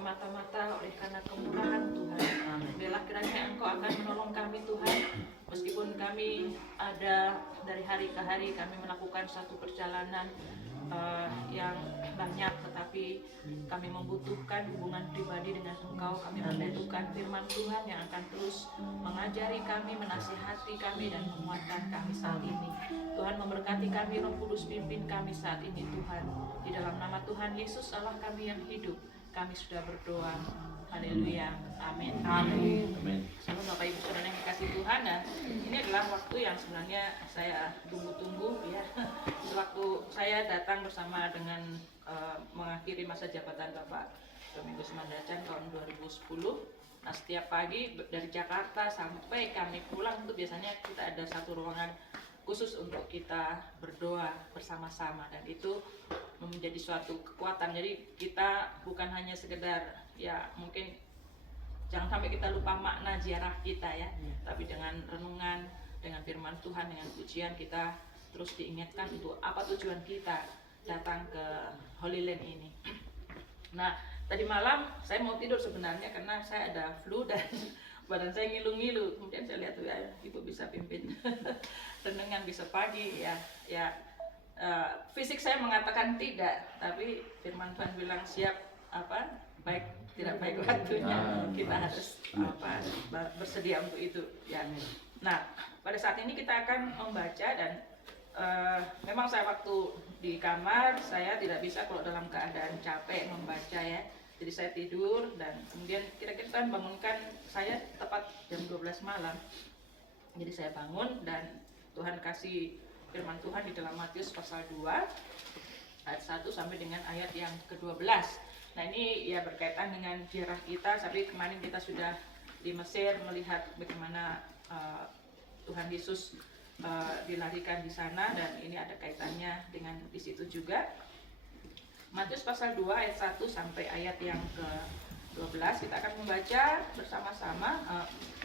semata-mata oleh karena kemurahan Tuhan. Biarlah kiranya Engkau akan menolong kami Tuhan, meskipun kami ada dari hari ke hari kami melakukan satu perjalanan yang banyak, tetapi kami membutuhkan hubungan pribadi dengan Engkau. Kami membutuhkan firman Tuhan yang akan terus mengajari kami, menasihati kami, dan menguatkan kami saat ini. Tuhan memberkati kami, Roh Kudus pimpin kami saat ini Tuhan. Di dalam nama Tuhan Yesus Allah kami yang hidup, kami sudah berdoa. Haleluya. Amin. Amin. Salam Bapak Ibu Saudara yang dikasih Tuhan, dan ini adalah waktu yang sebenarnya saya tunggu-tunggu ya. Waktu saya datang bersama dengan mengakhiri masa jabatan Bapak Domingus Mandacan tahun 2010. Nah, setiap pagi dari Jakarta sampai kami pulang itu biasanya kita ada satu ruangan khusus untuk kita berdoa bersama-sama, dan itu menjadi suatu kekuatan. Jadi kita bukan hanya sekedar ya, mungkin jangan sampai kita lupa makna ziarah kita ya, tapi dengan renungan, dengan firman Tuhan, dengan pujian kita terus diingatkan untuk apa tujuan kita datang ke Holy Land ini. Nah, tadi malam saya mau tidur sebenarnya karena saya ada flu dan badan saya ngilu-ngilu. Kemudian saya lihat ya, Ibu bisa pimpin renungan bisa pagi ya. Fisik saya mengatakan tidak, tapi firman Tuhan bilang siap baik tidak baik waktunya, kita harus bersedia untuk itu ya. Nah, pada saat ini kita akan membaca, dan memang saya waktu di kamar saya tidak bisa kalau dalam keadaan capek membaca ya. Jadi saya tidur, dan kemudian kira-kira Tuhan bangunkan saya tepat jam 12 malam. Jadi saya bangun dan Tuhan kasih firman Tuhan di dalam Matius pasal 2 ayat 1 sampai dengan ayat yang ke-12. Nah, ini ya berkaitan dengan ziarah kita. Tapi kemarin kita sudah di Mesir melihat bagaimana Tuhan Yesus dilarikan di sana, dan ini ada kaitannya dengan di situ juga. Matius pasal 2 ayat 1 sampai ayat yang ke-12 kita akan membaca bersama-sama,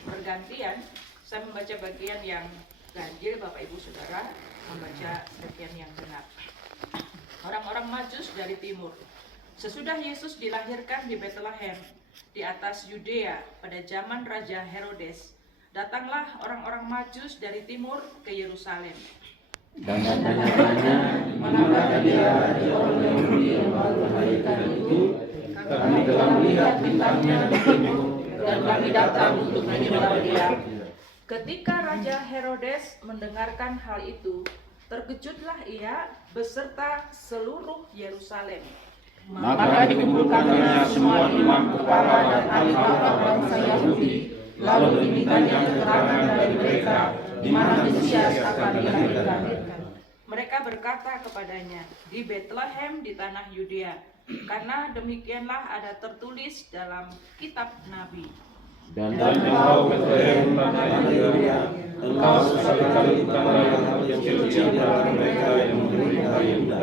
bergantian. Saya membaca bagian yang ganjil, Bapak Ibu Saudara membaca bagian yang benar. Orang-orang Majus dari timur. Sesudah Yesus dilahirkan di Bethlehem di atas Yudea pada zaman Raja Herodes, datanglah orang-orang Majus dari timur ke Yerusalem. Dan bertanya-tanya, manakah dia di orang Yahudi yang baru melahirkan itu? Kami telah melihat bintangnya di timur, dan kami datang untuk menyembah dia. Ketika Raja Herodes mendengarkan hal itu, terkejutlah ia beserta seluruh Yerusalem. Maka dikumpulkannya semua imam kepala dan ahli-ahli bangsa Yahudi, lalu dimintanya keterangan dari mereka di mana Mesias akan dilahirkan. Mereka berkata kepadanya, di Bethlehem di tanah Yudea, karena demikianlah ada tertulis dalam kitab Nabi. Dan engkau Bethlehem tanah Yudea, engkau sekali-kali bukanlah yang kecil di antara mereka yang memerintah Yehuda.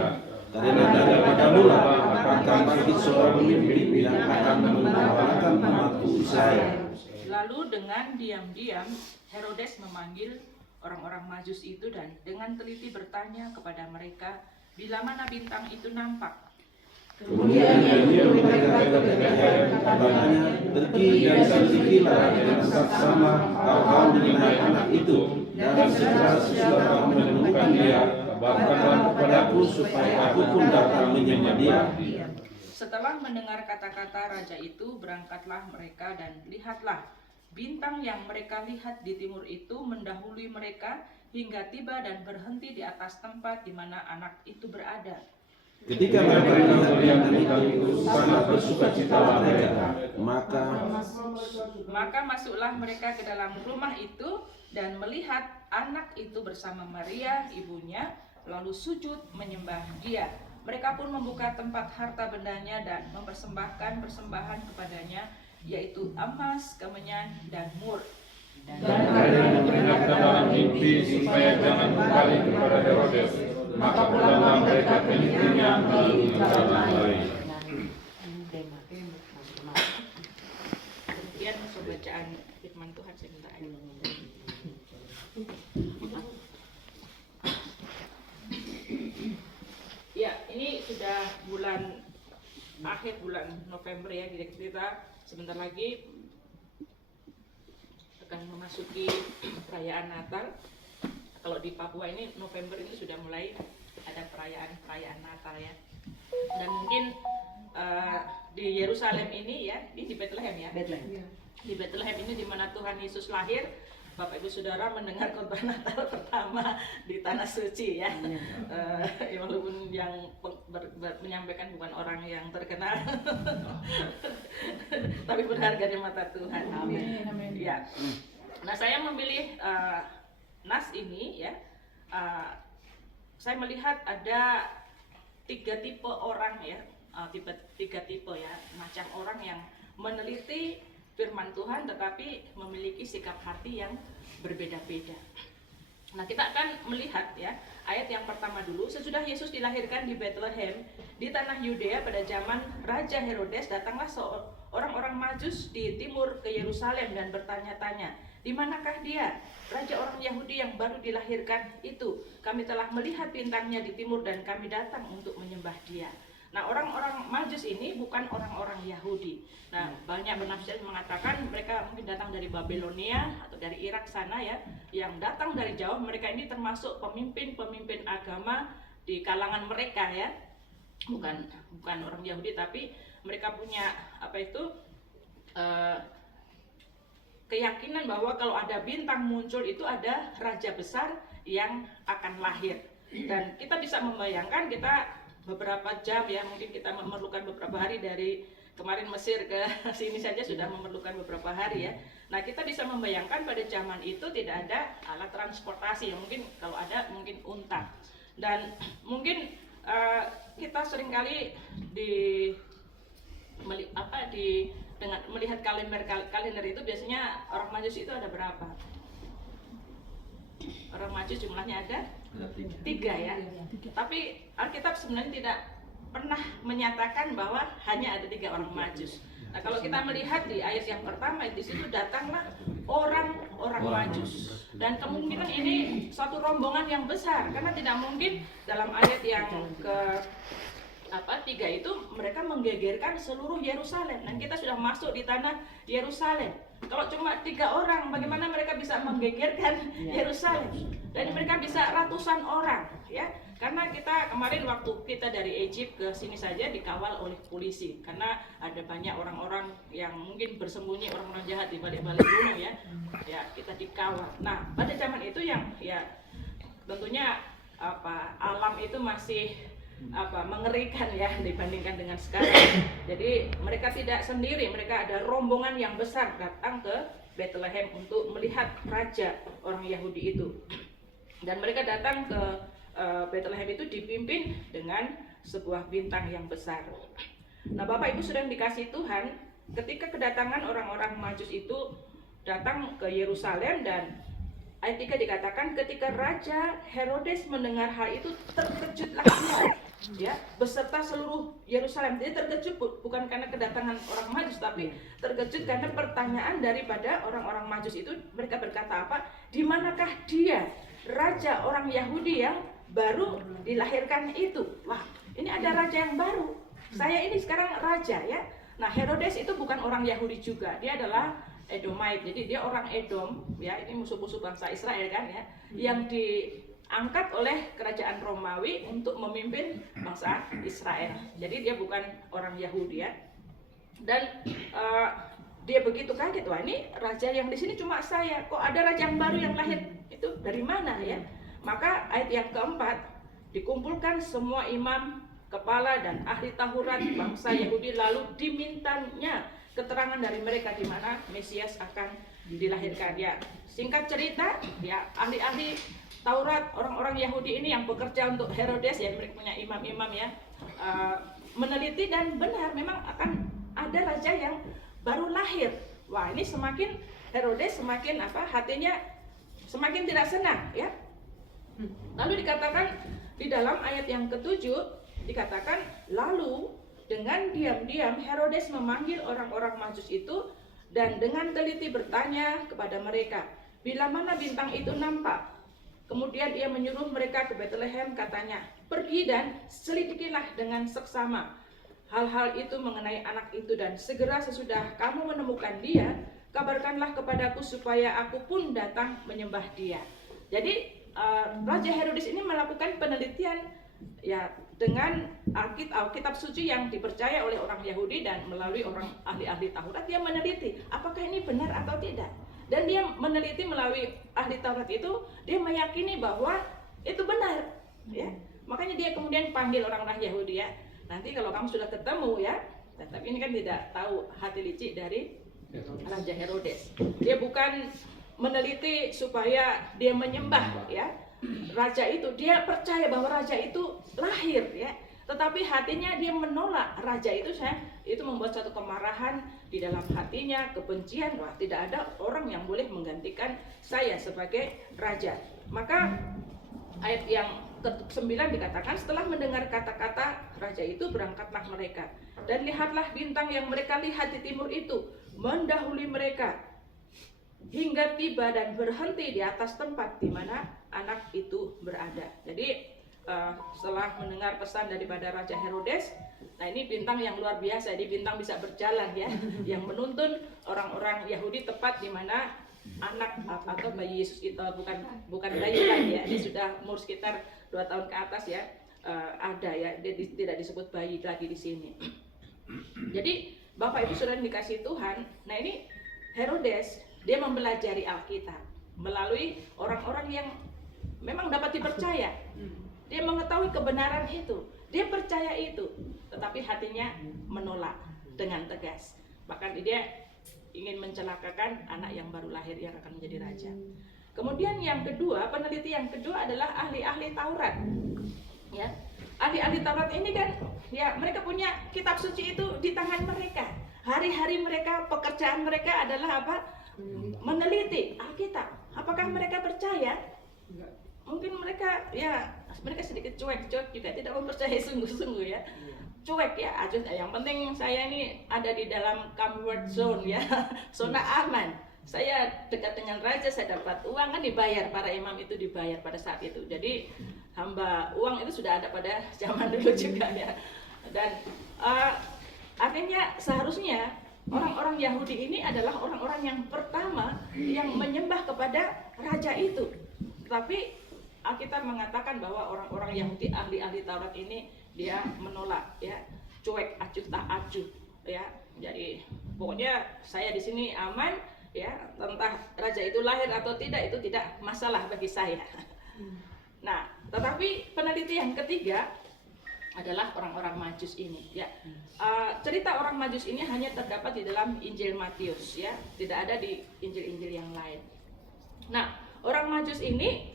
Karena daripadamulah akan bangkit seorang pemimpin yang akan menampakkan namaku Israel. Lalu dengan diam-diam Herodes memanggil orang-orang Majus itu dan dengan teliti bertanya kepada mereka bila mana bintang itu nampak. Kemudian ia mereka ke Bethlehem, katanya, pergi dan selidikilah dengan saksama hal-hal mengenai anak itu, dan sesudah kamu menemukan dia, kabarkanlah kepadaku supaya aku pun datang menyembah dia. Setelah mendengar kata-kata raja itu, berangkatlah mereka, dan lihatlah, bintang yang mereka lihat di timur itu mendahului mereka hingga tiba dan berhenti di atas tempat di mana anak itu berada. Ketika mereka melihat bintang itu, sangat bersukacitalah mereka. Maka masuklah mereka ke dalam rumah itu dan melihat anak itu bersama Maria ibunya, lalu sujud menyembah dia. Mereka pun membuka tempat harta bendanya dan mempersembahkan persembahan kepadanya, yaitu emas, kemenyan, dan mur. Dan ada yang memperingatkan dalam mimpi supaya jangan kembali kepada Herodes. Maka pulanglah mereka ke negerinya melalui jalan lain. Kemudian bacaan firman Tuhan sebentar. Ya, ini sudah bulan akhir bulan November ya, kita sebentar lagi akan memasuki perayaan Natal. Kalau di Papua ini November ini sudah mulai ada perayaan Natal ya. Dan mungkin di Yerusalem ini ya, ini di Bethlehem ya. Di Bethlehem ini di mana Tuhan Yesus lahir, Bapak Ibu Saudara mendengar khotbah Natal pertama di tanah suci ya. Walaupun yang menyampaikan bukan orang yang terkenal, tapi berharga di mata Tuhan. Amin. Ya. Nah, saya memilih nas ini ya. Saya melihat ada 3 tipe orang ya, 3 tipe ya, macam orang yang meneliti firman Tuhan tetapi memiliki sikap hati yang berbeda-beda. Nah, kita akan melihat ya, ayat yang pertama dulu. Sesudah Yesus dilahirkan di Bethlehem di tanah Yudea pada zaman Raja Herodes, datanglah orang-orang Majus di timur ke Yerusalem dan bertanya-tanya, "Di manakah dia, raja orang Yahudi yang baru dilahirkan itu? Kami telah melihat bintangnya di timur dan kami datang untuk menyembah dia." Nah, orang-orang Majus ini bukan orang-orang Yahudi. Nah, banyak penafsir mengatakan mereka mungkin datang dari Babilonia atau dari Irak sana ya, yang datang dari jauh. Mereka ini termasuk pemimpin-pemimpin agama di kalangan mereka ya. Bukan orang Yahudi, tapi mereka punya keyakinan bahwa kalau ada bintang muncul itu ada raja besar yang akan lahir. Dan kita bisa membayangkan, kita beberapa jam ya, mungkin kita memerlukan beberapa hari, dari kemarin Mesir ke sini saja sudah memerlukan beberapa hari ya. Nah, kita bisa membayangkan pada zaman itu tidak ada alat transportasi, yang mungkin kalau ada mungkin unta. Dan mungkin kita seringkali dengan melihat kalender itu, biasanya orang Majus itu ada berapa? Orang Majus jumlahnya ada 3 ya. Tapi Alkitab sebenarnya tidak pernah menyatakan bahwa hanya ada 3 orang Majus. Nah, kalau kita melihat di ayat yang pertama, di situ datanglah orang-orang Majus. Dan kemungkinan ini suatu rombongan yang besar, karena tidak mungkin dalam ayat yang ke 3 itu mereka menggegerkan seluruh Yerusalem. Dan kita sudah masuk di tanah Yerusalem. Kalau cuma 3 orang, bagaimana mereka bisa menggegerkan Yerusalem? Dan mereka bisa ratusan orang, ya. Karena kita kemarin waktu kita dari Egypt ke sini saja dikawal oleh polisi, karena ada banyak orang-orang yang mungkin bersembunyi, orang-orang jahat di balik-balik gunung ya. Ya, kita dikawal. Nah, pada zaman itu yang ya tentunya alam itu masih mengerikan ya dibandingkan dengan sekarang. Jadi mereka tidak sendiri, mereka ada rombongan yang besar datang ke Bethlehem untuk melihat raja orang Yahudi itu. Dan mereka datang ke Bethlehem itu dipimpin dengan sebuah bintang yang besar. Nah, Bapak Ibu sudah dikasih Tuhan, ketika kedatangan orang-orang Majus itu datang ke Yerusalem, dan ayat 3 dikatakan ketika Raja Herodes mendengar hal itu, terkejutlah dia beserta seluruh Yerusalem. Jadi terkejut bukan karena kedatangan orang Majus, tapi terkejut karena pertanyaan daripada orang-orang Majus itu. Mereka berkata apa? Di manakah dia, raja orang Yahudi yang baru dilahirkan itu? Wah, ini ada raja yang baru. Saya ini sekarang raja ya. Nah, Herodes itu bukan orang Yahudi juga. Dia adalah Edomite. Jadi dia orang Edom ya. Ini musuh-musuh bangsa Israel kan ya. Yang diangkat oleh kerajaan Romawi untuk memimpin bangsa Israel. Jadi dia bukan orang Yahudi ya. Dan dia begitu kaget, wah ini raja yang di sini cuma saya, kok ada raja yang baru yang lahir, itu dari mana ya? Maka ayat yang keempat, dikumpulkan semua imam, kepala dan ahli Taurat bangsa Yahudi, lalu dimintanya keterangan dari mereka di mana Mesias akan dilahirkan ya. Singkat cerita ya, ahli-ahli Taurat, orang-orang Yahudi ini yang bekerja untuk Herodes ya, mereka punya imam-imam ya, meneliti dan benar memang akan ada raja yang baru lahir. Wah, ini semakin Herodes semakin hatinya semakin tidak senang ya. Lalu dikatakan di dalam ayat yang ke-7 dikatakan, lalu dengan diam-diam Herodes memanggil orang-orang Majus itu dan dengan teliti bertanya kepada mereka, bila mana bintang itu nampak. Kemudian ia menyuruh mereka ke Bethlehem, katanya, pergi dan selidikilah dengan seksama hal-hal itu mengenai anak itu, dan segera sesudah kamu menemukan dia, kabarkanlah kepadaku supaya aku pun datang menyembah dia. Jadi Raja Herodes ini melakukan penelitian ya dengan Alkitab suci yang dipercaya oleh orang Yahudi, dan melalui orang ahli-ahli Taurat dia meneliti apakah ini benar atau tidak. Dan dia meneliti melalui ahli Taurat itu, dia meyakini bahwa itu benar, ya. Makanya dia kemudian panggil orang-orang Yahudi, ya. Nanti kalau kamu sudah ketemu, ya. Tapi ini kan tidak tahu hati licik dari Raja Herodes. Dia bukan meneliti supaya dia menyembah, ya, raja itu. Dia percaya bahwa raja itu lahir, ya. Tetapi hatinya dia menolak raja itu. Itu membuat satu kemarahan di dalam hatinya, kebencian. Wah, tidak ada orang yang boleh menggantikan saya sebagai raja. Maka ayat yang ke-9 dikatakan, setelah mendengar kata-kata raja itu, berangkatlah mereka, dan lihatlah bintang yang mereka lihat di timur itu mendahului mereka hingga tiba dan berhenti di atas tempat di mana anak itu berada. Jadi setelah mendengar pesan daripada Raja Herodes, nah ini bintang yang luar biasa. Jadi bintang bisa berjalan, ya, yang menuntun orang-orang Yahudi tepat di mana anak atau bayi Yesus itu, bukan bayi lagi, ya, dia sudah umur sekitar 2 tahun ke atas, ya, ada, ya, dia tidak disebut bayi lagi di sini. Jadi Bapak Ibu Saudara dikasih Tuhan, nah ini Herodes dia mempelajari Alkitab melalui orang-orang yang memang dapat dipercaya. Dia mengetahui kebenaran itu, dia percaya itu, tetapi hatinya menolak dengan tegas. Bahkan dia ingin mencelakakan anak yang baru lahir yang akan menjadi raja. Kemudian yang kedua, peneliti yang kedua adalah ahli-ahli Taurat. Ya, ahli-ahli Taurat ini kan, ya, mereka punya kitab suci itu di tangan mereka. Hari-hari mereka, pekerjaan mereka adalah apa? Meneliti Alkitab. Apakah mereka percaya? Mungkin mereka, ya, mereka sedikit cuek juga, tidak mempercayai sungguh-sungguh, ya. Cuek, ya, yang penting saya ini ada di dalam comfort zone, ya, zona aman. Saya dekat dengan raja, saya dapat uang, kan dibayar, para imam itu dibayar pada saat itu. Jadi hamba uang itu sudah ada pada zaman dulu juga, ya. Dan artinya seharusnya orang-orang Yahudi ini adalah orang-orang yang pertama yang menyembah kepada raja itu. Tapi Alkitab mengatakan bahwa orang-orang Yahudi ahli-ahli Taurat ini dia menolak, ya, cuek, acuh tak acuh, ya. Jadi pokoknya saya di sini aman, ya, entah raja itu lahir atau tidak itu tidak masalah bagi saya. Nah, tetapi peneliti yang ketiga adalah orang-orang Majus ini, ya. Cerita orang Majus ini hanya terdapat di dalam Injil Matius, ya, tidak ada di Injil-Injil yang lain. Nah, orang Majus ini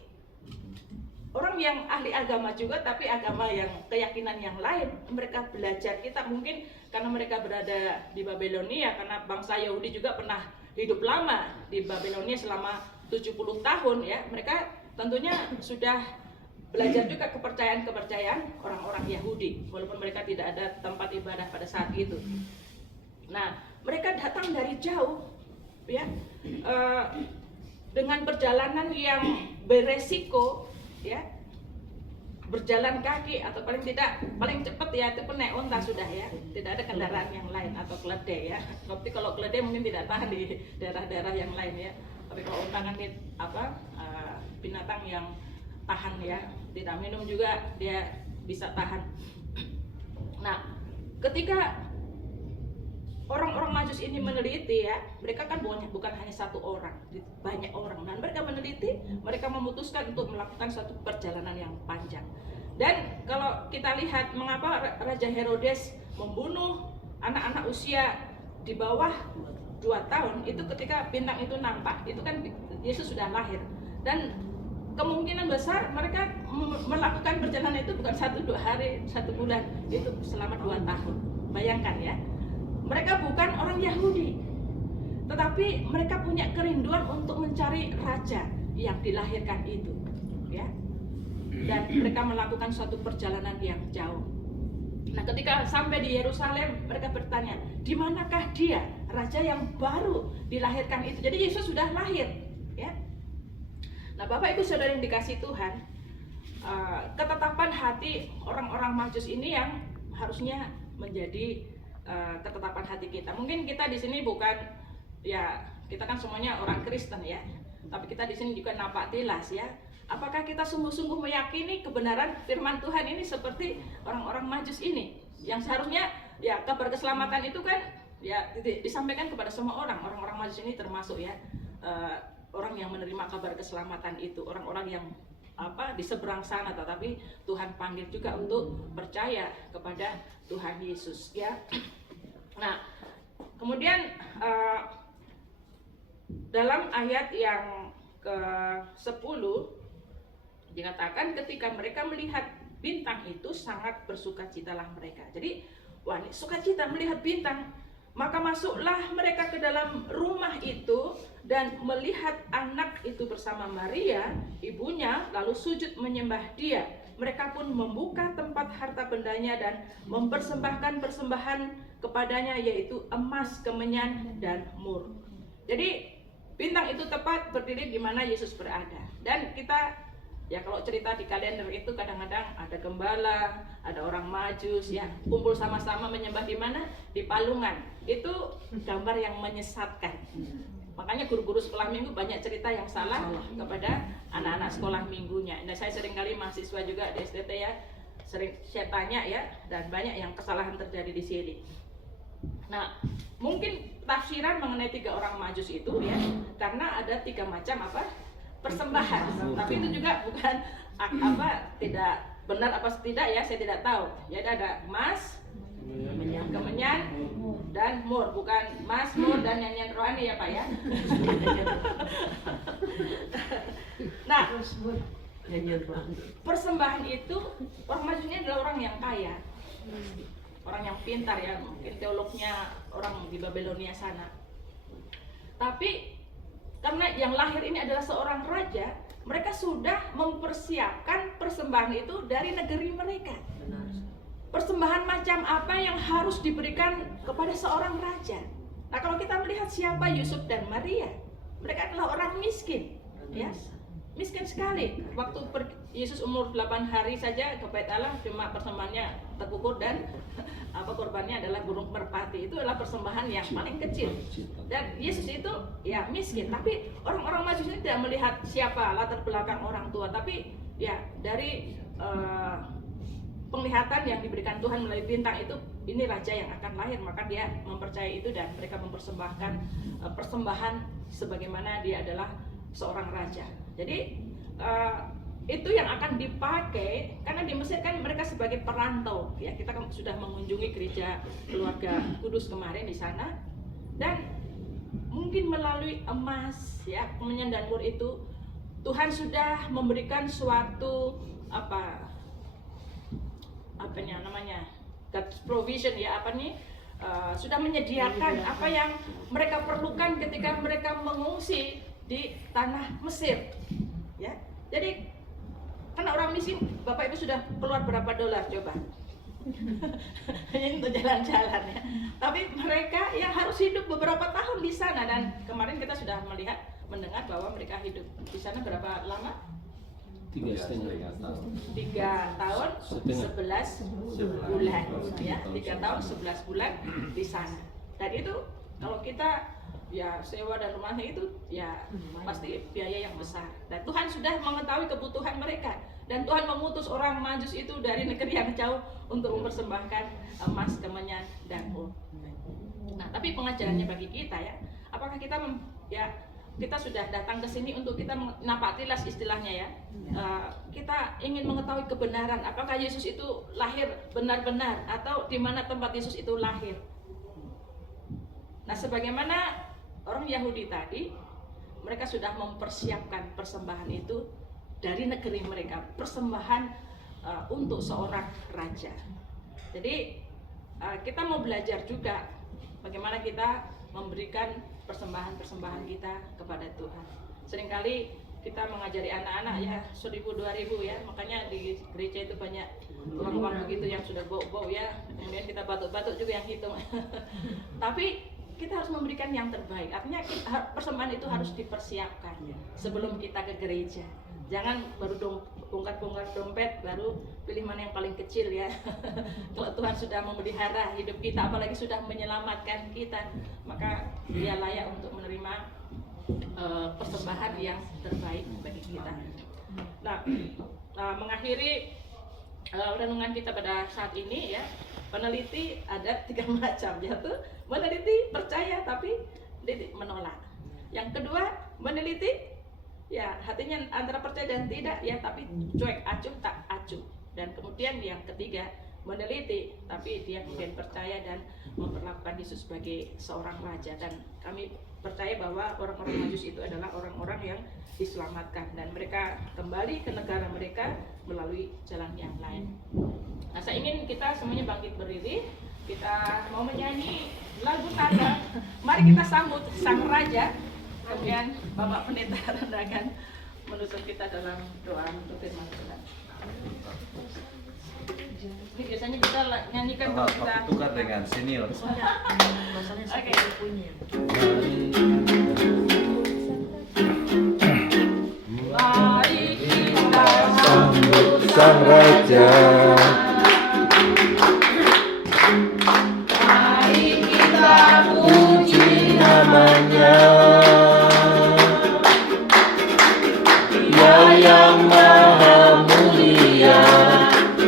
orang yang ahli agama juga, tapi agama yang keyakinan yang lain. Mereka belajar kitab, mungkin karena mereka berada di Babilonia, karena bangsa Yahudi juga pernah hidup lama di Babilonia selama 70 tahun, ya. Mereka tentunya sudah belajar juga kepercayaan-kepercayaan orang-orang Yahudi, walaupun mereka tidak ada tempat ibadah pada saat itu. Nah, mereka datang dari jauh, ya, dengan perjalanan yang beresiko, ya, berjalan kaki atau paling cepat, ya, itu pun naik onta sudah, ya, tidak ada kendaraan yang lain atau keledai, ya. Tapi kalau keledai mungkin tidak tahan di daerah-daerah yang lain, ya. Tapi kalau onta kan binatang yang tahan, ya, tidak minum juga dia bisa tahan. Nah, ketika orang-orang Majus ini meneliti, ya, mereka kan bukan hanya satu orang, banyak orang. Dan mereka meneliti, mereka memutuskan untuk melakukan satu perjalanan yang panjang. Dan kalau kita lihat mengapa Raja Herodes membunuh anak-anak usia di bawah 2 tahun, itu ketika bintang itu nampak, itu kan Yesus sudah lahir. Dan kemungkinan besar mereka melakukan perjalanan itu bukan 1-2 hari, 1 bulan, itu selama 2 tahun. Bayangkan, ya. Mereka bukan orang Yahudi, tetapi mereka punya kerinduan untuk mencari raja yang dilahirkan itu, ya. Dan mereka melakukan suatu perjalanan yang jauh. Nah, ketika sampai di Yerusalem, mereka bertanya, di manakah dia, raja yang baru dilahirkan itu? Jadi Yesus sudah lahir, ya. Nah, Bapak Ibu Saudara yang dikasih Tuhan, ketetapan hati orang-orang Majus ini yang harusnya menjadi ketetapan hati kita. Mungkin kita di sini bukan, ya kita kan semuanya orang Kristen ya, tapi kita di sini juga napaktilas ya. Apakah kita sungguh-sungguh meyakini kebenaran firman Tuhan ini seperti orang-orang Majus ini, yang seharusnya ya kabar keselamatan itu kan ya disampaikan kepada semua orang. Orang-orang Majus ini termasuk ya orang yang menerima kabar keselamatan itu, orang-orang yang di seberang sana, tetapi Tuhan panggil juga untuk percaya kepada Tuhan Yesus ya. Nah, kemudian dalam ayat yang ke-10 dikatakan ketika mereka melihat bintang itu sangat bersukacitalah mereka. Jadi sukacita melihat bintang. Maka masuklah mereka ke dalam rumah itu dan melihat anak itu bersama Maria, ibunya, lalu sujud menyembah dia. Mereka pun membuka tempat harta bendanya dan mempersembahkan persembahan kepadanya, yaitu emas, kemenyan, dan mur. Jadi bintang itu tepat berdiri di mana Yesus berada. Dan kita, ya kalau cerita di kalender itu kadang-kadang ada gembala, ada orang Majus ya, kumpul sama-sama menyembah di mana? Di palungan. Itu gambar yang menyesatkan. Makanya guru-guru sekolah minggu banyak cerita yang salah kepada anak-anak sekolah minggunya. Nah, saya sering kali mahasiswa juga di STT ya, sering saya tanya ya, dan banyak yang kesalahan terjadi di sini. Nah, mungkin tafsiran mengenai 3 orang Majus itu ya, karena ada 3 macam persembahan. Tapi itu juga bukan tidak benar apa tidak ya, saya tidak tahu. Jadi ada emas, kemenyan, dan mur, bukan mas, mur, dan nyanyian rohani ya Pak ya. Nah, persembahan itu orang Majusnya adalah orang yang kaya, orang yang pintar ya, mungkin teolognya orang di Babilonia sana. Tapi karena yang lahir ini adalah seorang raja, mereka sudah mempersiapkan persembahan itu dari negeri mereka. Persembahan macam apa yang harus diberikan kepada seorang raja. Nah, kalau kita melihat siapa Yusuf dan Maria, mereka adalah orang miskin, ya, miskin sekali. Waktu Yesus umur 8 hari saja ke Bait Allah, cuma persembahannya tegukur dan korbannya adalah burung merpati. Itu adalah persembahan yang paling kecil. Dan Yesus itu ya miskin, tapi orang-orang Majus ini tidak melihat siapa latar belakang orang tua, tapi ya dari penglihatan yang diberikan Tuhan melalui bintang itu, ini raja yang akan lahir, maka dia mempercayai itu dan mereka mempersembahkan persembahan sebagaimana dia adalah seorang raja. Jadi itu yang akan dipakai, karena di Mesir kan mereka sebagai perantau ya. Kita kan sudah mengunjungi gereja keluarga Kudus kemarin di sana, dan mungkin melalui emas ya, kemenyan dan mur itu Tuhan sudah memberikan suatu God's provision ya, sudah menyediakan apa yang mereka perlukan ketika mereka mengungsi di tanah Mesir ya. Jadi karena orang miskin, Bapak Ibu sudah keluar berapa dolar coba? Hanya untuk jalan-jalan ya. Tapi mereka yang harus hidup beberapa tahun di sana, dan kemarin kita sudah mendengar bahwa mereka hidup di sana berapa lama? 3,5 tahun. 3 tahun 11 bulan ya, 3 tahun 11 bulan di sana. Dan itu kalau kita ya sewa dan rumahnya itu ya pasti biaya yang besar. Dan Tuhan sudah mengetahui kebutuhan mereka, dan Tuhan memutus orang Majus itu dari negeri yang jauh untuk mempersembahkan emas, kemenyan, dan mur. Nah, tapi pengajarannya bagi kita ya, apakah kita kita sudah datang ke sini untuk kita napaktilas istilahnya ya. Kita ingin mengetahui kebenaran, apakah Yesus itu lahir benar-benar atau di mana tempat Yesus itu lahir. Nah, sebagaimana orang Yahudi tadi, mereka sudah mempersiapkan persembahan itu dari negeri mereka, persembahan untuk seorang raja. Jadi kita mau belajar juga bagaimana kita memberikan persembahan-persembahan kita kepada Tuhan. Seringkali kita mengajari anak-anak ya 1000-2000 ya, makanya di gereja itu banyak uang-uang begitu yang sudah bau-bau ya, kemudian kita batuk-batuk juga yang hitung. Tapi kita harus memberikan yang terbaik, artinya persembahan itu harus dipersiapkan sebelum kita ke gereja. Jangan baru bongkar-bongkar dompet, baru pilih mana yang paling kecil ya. Kalau Tuhan sudah memelihara hidup kita, apalagi sudah menyelamatkan kita, maka Dia layak untuk menerima persembahan yang terbaik bagi kita. Nah, mengakhiri renungan kita pada saat ini ya, peneliti ada 3 macam, yaitu meneliti percaya tapi menolak. Yang kedua, meneliti ya hatinya antara percaya dan tidak ya, tapi cuek, acuh tak acuh. Dan kemudian yang ketiga, meneliti tapi dia kemudian percaya dan memperlakukan Yesus sebagai seorang raja. Dan kami percaya bahwa orang-orang Majus itu adalah orang-orang yang diselamatkan dan mereka kembali ke negara mereka melalui jalan yang lain. Nah, saya ingin kita semuanya bangkit berdiri. Kita mau menyanyi lagu tanda. Mari kita sambut sang raja. Kemudian Bapak Pendeta akan menutup kita dalam doa untuk firman Tuhan. Ini biasanya kita nyanyikan kalau kita tukar dengan senior. Oke. Mari kita sambut Sang Raja, mari kita puji namanya, Ya yang maha mulia,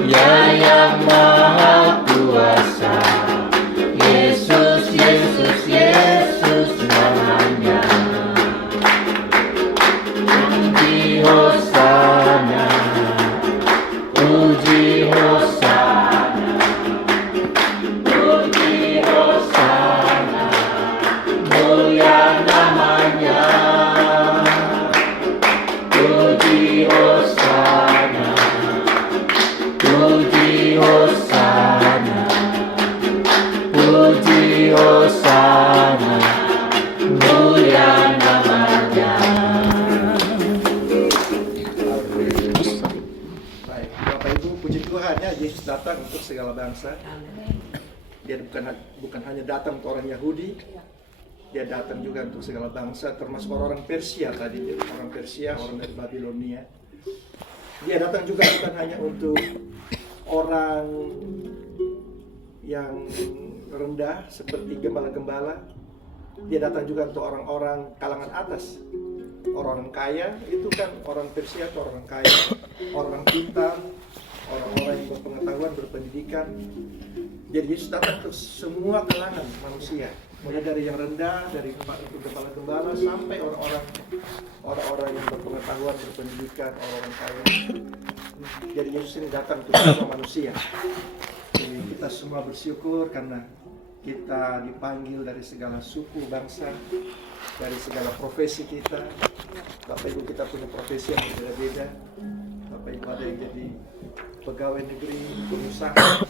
Ya yang maha kuasa, Yesus, Yesus, Yesus namanya. Puji Hosana, puji Hosana, puji Hosana, mulia namanya. Puji Hosana, puji Hosana, puji Hosana, mulia namanya. Baik, Bapak Ibu, puji Tuhan ya, Yesus datang untuk segala bangsa. Dia bukan hanya datang untuk orang Yahudi, Dia datang juga untuk segala bangsa, termasuk orang Persia tadi, orang Persia, orang dari Babilonia. Dia datang juga bukan hanya untuk orang yang rendah seperti gembala-gembala. Dia datang juga untuk orang-orang kalangan atas. Orang kaya itu kan orang Persia atau orang kaya, orang pintar, orang-orang yang berpengetahuan, berpendidikan. Jadi Yesus datang untuk semua kalangan manusia, mulai dari yang rendah, dari gembala-gembala sampai orang-orang yang berpengetahuan, berpendidikan, orang-orang kaya. Jadi Yesus ini datang untuk semua manusia. Jadi kita semua bersyukur karena kita dipanggil dari segala suku, bangsa, dari segala profesi kita. Bapak Ibu, kita punya profesi yang berbeda-beda. Bapak Ibu ada yang jadi pegawai negeri, pengusaha,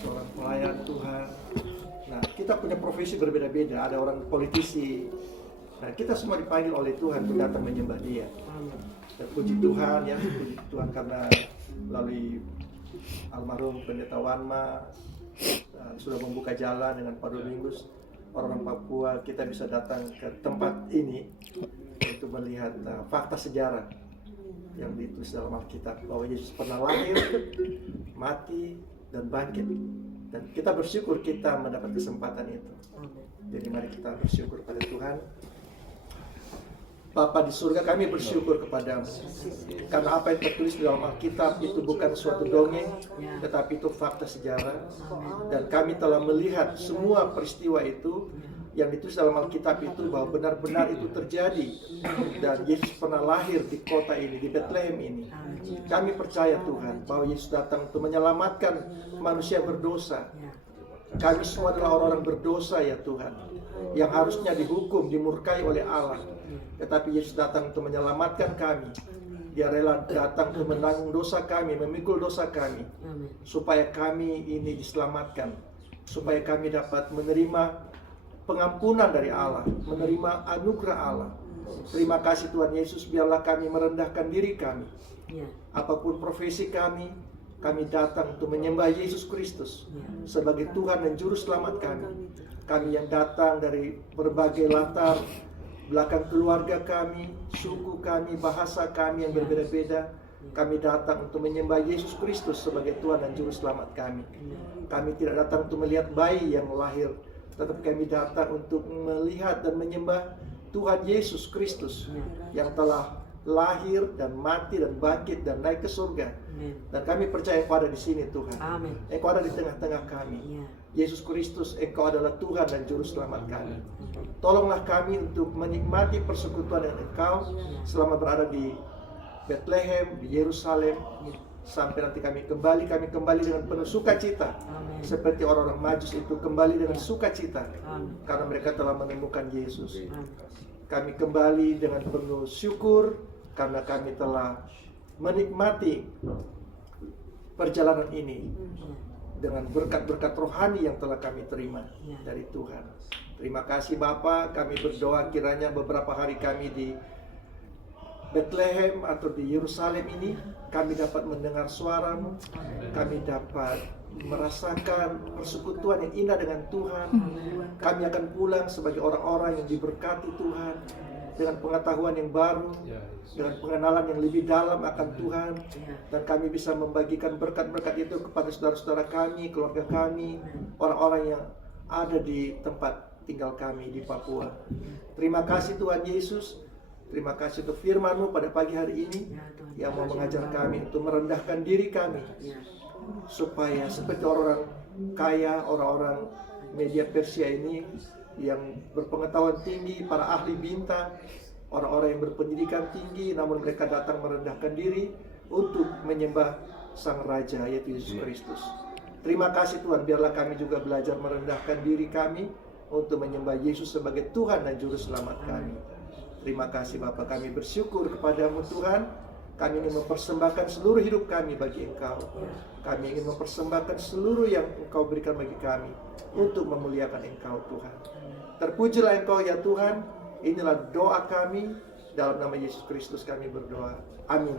seorang pelayan Tuhan. Nah, kita punya profesi berbeda-beda. Ada orang politisi. Nah, kita semua dipanggil oleh Tuhan untuk datang menyembah Dia. Dan puji Tuhan ya, puji Tuhan karena melalui almarhum Pendeta Wanma sudah membuka jalan dengan Pak Domingus. Orang Papua kita bisa datang ke tempat ini untuk melihat fakta sejarah yang ditulis dalam Alkitab bahwa Yesus pernah lahir, mati, dan bangkit. Dan kita bersyukur kita mendapat kesempatan itu. Jadi mari kita bersyukur pada Tuhan. Bapa di surga, kami bersyukur kepadamu karena apa yang tertulis di dalam Alkitab itu bukan suatu dongeng, tetapi itu fakta sejarah. Dan kami telah melihat semua peristiwa itu yang ditulis dalam Alkitab itu bahwa benar-benar itu terjadi. Dan Yesus pernah lahir di kota ini, di Bethlehem ini. Kami percaya Tuhan bahwa Yesus datang untuk menyelamatkan manusia berdosa. Kami semua adalah orang-orang berdosa ya Tuhan, yang harusnya dihukum, dimurkai oleh Allah. Tetapi Yesus datang untuk menyelamatkan kami. Dia rela datang untuk menanggung dosa kami, memikul dosa kami, supaya kami ini diselamatkan, supaya kami dapat menerima pengampunan dari Allah, menerima anugerah Allah. Terima kasih Tuhan Yesus, biarlah kami merendahkan diri kami. Apapun profesi kami datang untuk menyembah Yesus Kristus sebagai Tuhan dan Juru Selamat kami. Kami yang datang dari berbagai latar belakang keluarga kami, suku kami, bahasa kami yang berbeda-beda. Kami datang untuk menyembah Yesus Kristus sebagai Tuhan dan Juru Selamat kami. Kami tidak datang untuk melihat bayi yang lahir, tetapi kami datang untuk melihat dan menyembah Tuhan Yesus Kristus yang telah lahir dan mati dan bangkit dan naik ke surga. Dan kami percaya Engkau ada di sini, Tuhan. Engkau ada di tengah-tengah kami. Yesus Kristus, Engkau adalah Tuhan dan Juru Selamat kami. Tolonglah kami untuk menikmati persekutuan dengan Engkau selama berada di Bethlehem, di Yerusalem, sampai nanti kami kembali dengan penuh sukacita. Seperti orang-orang Majus itu kembali dengan sukacita karena mereka telah menemukan Yesus. Kami kembali dengan penuh syukur karena kami telah menikmati perjalanan ini dengan berkat-berkat rohani yang telah kami terima dari Tuhan. Terima kasih Bapa, kami berdoa kiranya beberapa hari kami di Bethlehem atau di Yerusalem ini, kami dapat mendengar suara-Mu, kami dapat merasakan persekutuan yang indah dengan Tuhan. Kami akan pulang sebagai orang-orang yang diberkati Tuhan, dengan pengetahuan yang baru, dengan pengenalan yang lebih dalam akan Tuhan, dan kami bisa membagikan berkat-berkat itu kepada saudara-saudara kami, keluarga kami, orang-orang yang ada di tempat tinggal kami di Papua. Terima kasih Tuhan Yesus. Terima kasih untuk firman-Mu pada pagi hari ini yang mau mengajar kami untuk merendahkan diri kami, supaya seperti orang kaya, orang-orang media Persia ini yang berpengetahuan tinggi, para ahli bintang, orang-orang yang berpendidikan tinggi, namun mereka datang merendahkan diri untuk menyembah Sang Raja, yaitu Yesus Kristus. Terima kasih Tuhan, biarlah kami juga belajar merendahkan diri kami untuk menyembah Yesus sebagai Tuhan dan Juru Selamat kami. Terima kasih Bapa, kami bersyukur kepada-Mu Tuhan. Kami ingin mempersembahkan seluruh hidup kami bagi Engkau. Kami ingin mempersembahkan seluruh yang Engkau berikan bagi kami untuk memuliakan Engkau Tuhan. Terpujilah Engkau ya Tuhan. Inilah doa kami, dalam nama Yesus Kristus kami berdoa. Amin.